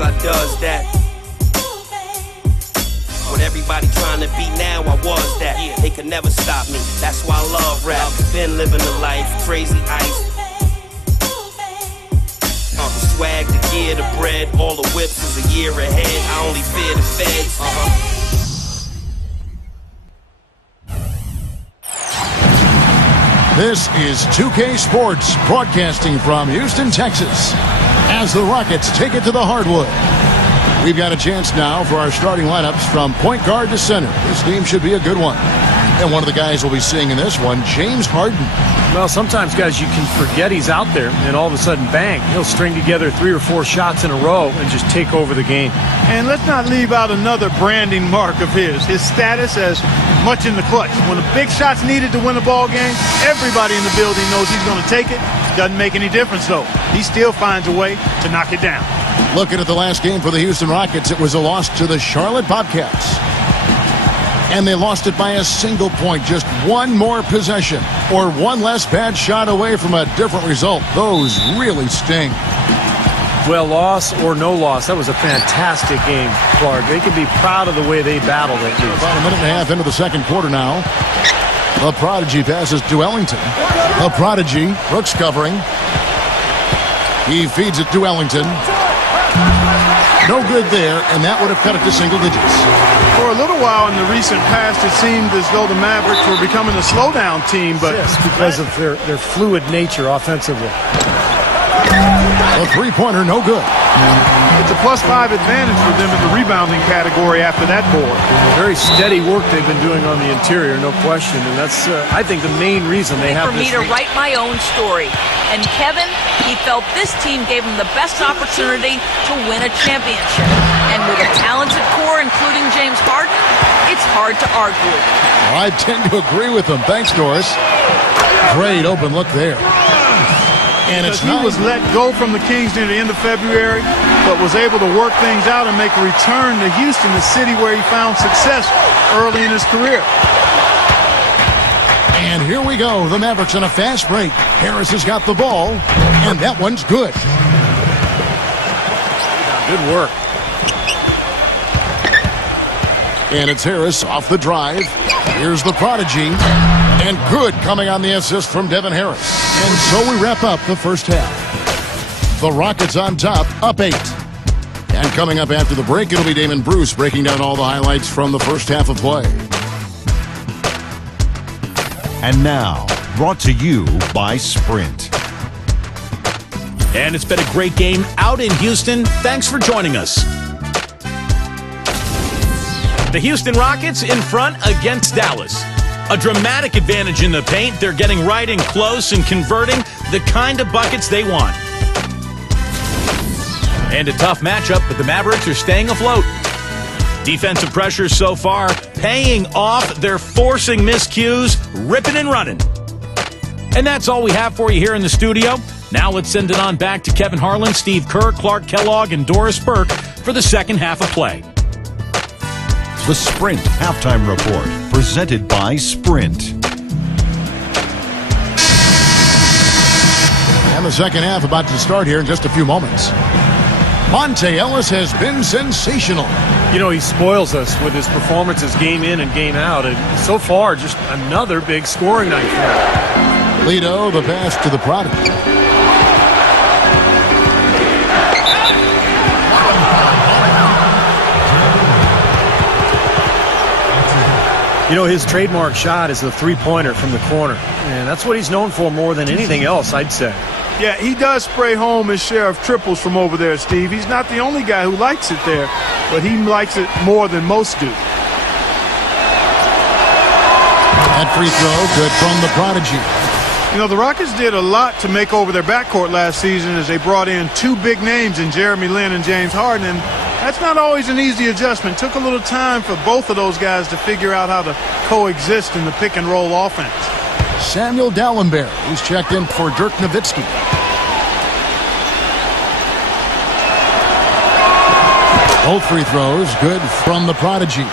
guess I does that. What everybody trying to be now, I was that. They could never stop me, that's why I love rap. Been living the life, crazy ice. The swag, the gear, the bread, all the whips is a year ahead. I only fear the feds. This is 2K Sports, broadcasting from Houston, Texas, as the Rockets take it to the hardwood. We've got a chance now for our starting lineups from point guard to center. This game should be a good one. And one of the guys we'll be seeing in this one, James Harden. Well, sometimes, guys, you can forget he's out there, and all of a sudden, bang, he'll string together 3 or 4 shots in a row and just take over the game. And let's not leave out another branding mark of his status as much in the clutch. When the big shot's needed to win a ball game, everybody in the building knows he's going to take it. Doesn't make any difference, though. He still finds a way to knock it down. Looking at the last game for the Houston Rockets, it was a loss to the Charlotte Bobcats. And they lost it by a single point. Just one more possession or one less bad shot away from a different result. Those really sting. Well, loss or no loss, that was a fantastic game, Clark. They can be proud of the way they battled it. About a minute and a half into the second quarter now. The Prodigy passes to Ellington. The Prodigy, Brooks covering. He feeds it to Ellington. No good there, and that would have cut it to single digits. For a little while in the recent past, it seemed as though the Mavericks were becoming a slowdown team, but yes, because of their fluid nature offensively. A three-pointer, no good. It's a +5 advantage for them in the rebounding category after that board. Very steady work they've been doing on the interior, no question, and that's, I think, the main reason they have for me to write my own story. And Kevin, he felt this team gave him the best opportunity to win a championship. And with a talented core, including James Harden, it's hard to argue. I tend to agree with him. Thanks, Doris. Great open look there. And because he was let go from the Kings near the end of February, but was able to work things out and make a return to Houston, the city where he found success early in his career. And here we go. The Mavericks on a fast break. Harris has got the ball, and that one's good. Good work. And it's Harris off the drive. Here's the Prodigy. And good coming on the assist from Devin Harris. And so we wrap up the first half. The Rockets on top, up 8. And coming up after the break, it'll be Damon Bruce breaking down all the highlights from the first half of play. And now, brought to you by Sprint. And it's been a great game out in Houston. Thanks for joining us. The Houston Rockets in front against Dallas. A dramatic advantage in the paint. They're getting right in close and converting the kind of buckets they want. And a tough matchup, but the Mavericks are staying afloat. Defensive pressure so far paying off. They're forcing miscues, ripping and running. And that's all we have for you here in the studio. Now let's send it on back to Kevin Harlan, Steve Kerr, Clark Kellogg, and Doris Burke for the second half of play. The Sprint Halftime Report, presented by Sprint. And the second half about to start here in just a few moments. Monte Ellis has been sensational. You know, he spoils us with his performances game in and game out. And so far, just another big scoring night for him. Lido, the pass to the Prodigy. You know, his trademark shot is the three-pointer from the corner. And that's what he's known for more than anything else, I'd say. Yeah, he does spray home his share of triples from over there, Steve. He's not the only guy who likes it there, but he likes it more than most do. That free throw, good from the Prodigy. You know, the Rockets did a lot to make over their backcourt last season as they brought in 2 big names in Jeremy Lin and James Harden. And that's not always an easy adjustment. Took a little time for both of those guys to figure out how to coexist in the pick-and-roll offense. Samuel Dallenberg, who's checked in for Dirk Nowitzki. Both free throws, good from the Prodigy.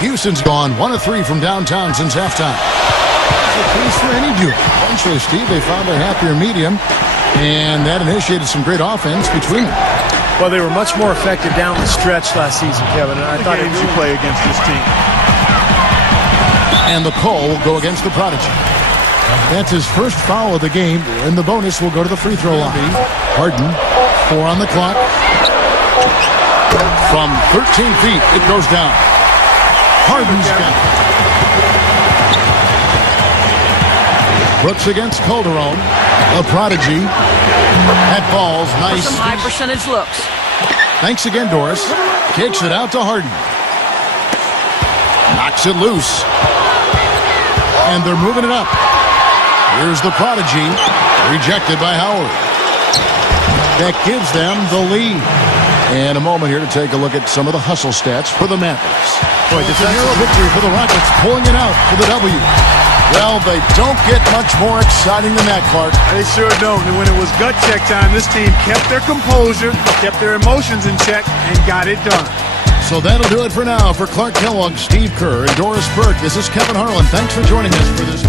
Houston's gone 1 of 3 from downtown since halftime. It's a case for any duo. Eventually, Steve, they found a happier medium. And that initiated some great offense between them. Well, they were much more effective down the stretch last season, Kevin. And I thought games you play against this team. And the call will go against the Prodigy. That's his first foul of the game, and the bonus will go to the free throw line. Harden, 4 on the clock. From 13 feet, it goes down. Harden's got it. Brooks against Calderon. The Prodigy. That ball's nice. Some high percentage looks. Thanks again, Doris. Kicks it out to Harden. Knocks it loose. And they're moving it up. Here's the Prodigy. Rejected by Howard. That gives them the lead. And a moment here to take a look at some of the hustle stats for the Mavericks. Boy, it's a narrow victory for the Rockets, pulling it out for the W. Well, they don't get much more exciting than that, Clark. They sure don't. And when it was gut check time, this team kept their composure, kept their emotions in check, and got it done. So that'll do it for now. For Clark Kellogg, Steve Kerr, and Doris Burke, this is Kevin Harlan. Thanks for joining us for this.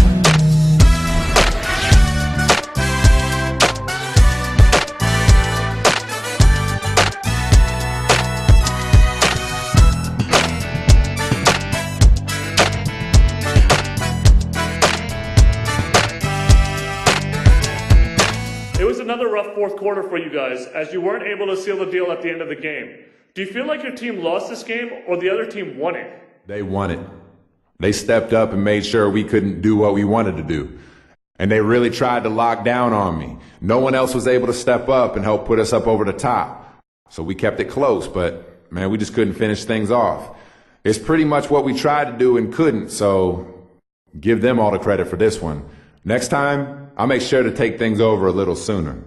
Another rough fourth quarter for you guys, as you weren't able to seal the deal at the end of the game. Do you feel like your team lost this game or the other team won it? They won it. They stepped up and made sure we couldn't do what we wanted to do. And they really tried to lock down on me. No one else was able to step up and help put us up over the top. So we kept it close, but man, we just couldn't finish things off. It's pretty much what we tried to do and couldn't, so give them all the credit for this one. Next time, I'll make sure to take things over a little sooner.